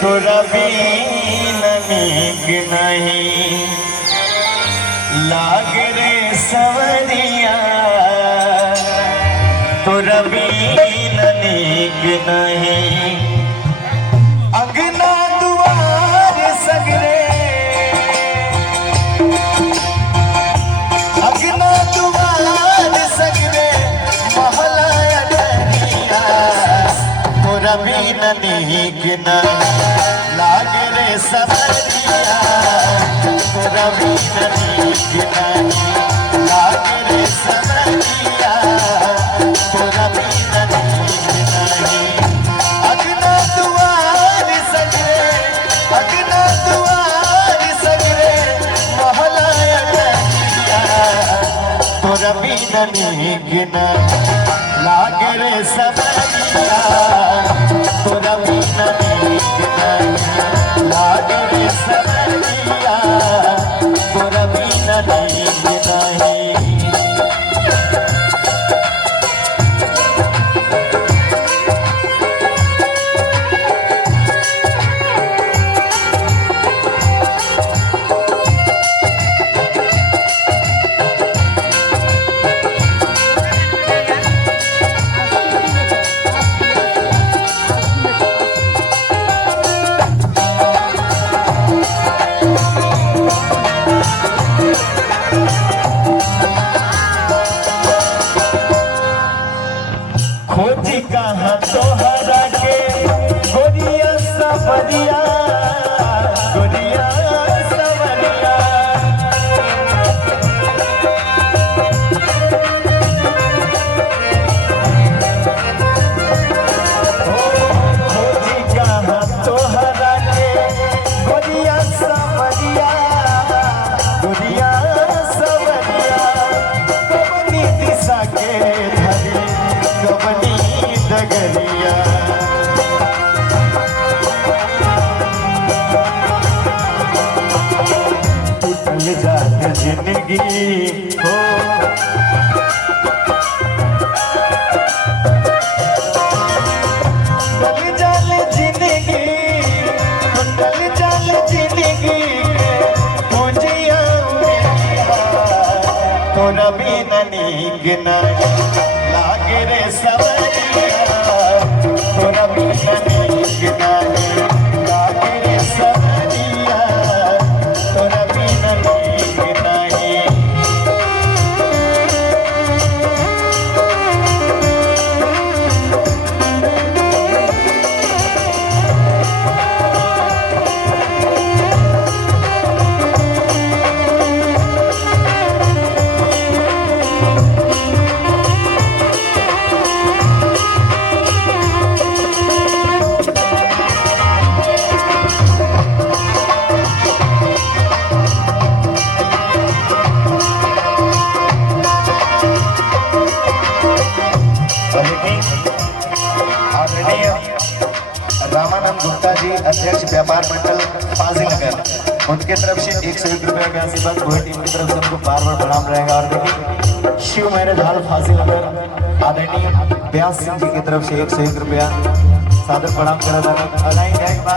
तोरा बीन नीक नहीं लाग रे सवरिया, तोरा बीन नीक नहीं अंगना दुआर सगरे, अंगना दुआर सगरे महला डरिया, तोरा बीन नीक नहीं लाग रे सवरिया, तोरा बीन नीक नहीं लाग रे सवरिया, तोरा बीन नीक नहीं अंगना दुआर सगरे, अंगना दुआर सगरे महला डरिया, तोरा बीन नीक नहीं लाग रे सवरिया, तोरा बीन नीक नहीं लाग रे सवरिया, तोरा बीन नीक नहीं। खोजी कहाँ तोहरा के गोरिया सवरिया, गोरिया सवरिया, खोजी कहाँ तोहरा के गोरिया सवरिया, गोरिया सवरिया, कबनी दिशा के धरी कबनी डगरिया, टूटल जात जिंदगी हो, टूटल जाल जिंदगी, टूटल जाल जिंदगी मुझिया मेरा, तोरा बीन नीक नहीं लाग रे सवरिया, तोरा बीन नीक नहीं लाग रे सवरिया, तोरा बीन नीक नहीं। आदरणीय रामानंद गुप्ता जी, अध्यक्ष व्यापार मंडल फाजिलनगर, उनके तरफ से 101 रुपया का आशीर्वाद पूरी टीम की तरफ से उनको बार बार प्रणाम रहेगा। और देखिए शिव मैरिज हॉल फाजिलनगर, आदरणीय व्यास सिंह जी की तरफ से 101 रुपया सादर प्रणाम करा जाएगा।